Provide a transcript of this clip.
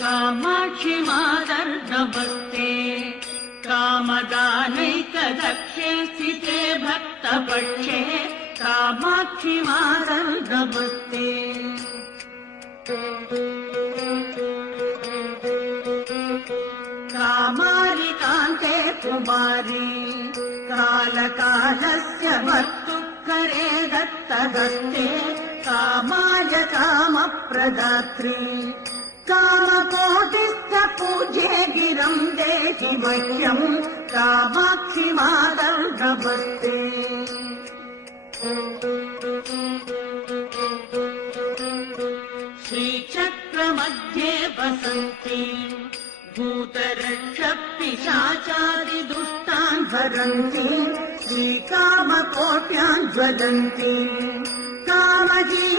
कामाक्षि मादर्दवस्ते कामदानैकदक्षे स्थिते भक्तपक्षे कामाक्षि मादर्दवस्ते कामारिकान्ते कुमारी कालकालस्य भर्तुकरे दत्तदत्ते कामाय कामप्रदात्री कामकोटिश्च पूज्ये गिरं देहि मह्यम् कामाक्षि मादर्दवस्ते श्रीचक्रमध्ये वसन्ति भूतरक्षपिशाचादिदुष्टान् हरन्ति श्रीकामकोट्यान् ज्वलन्ति कामजी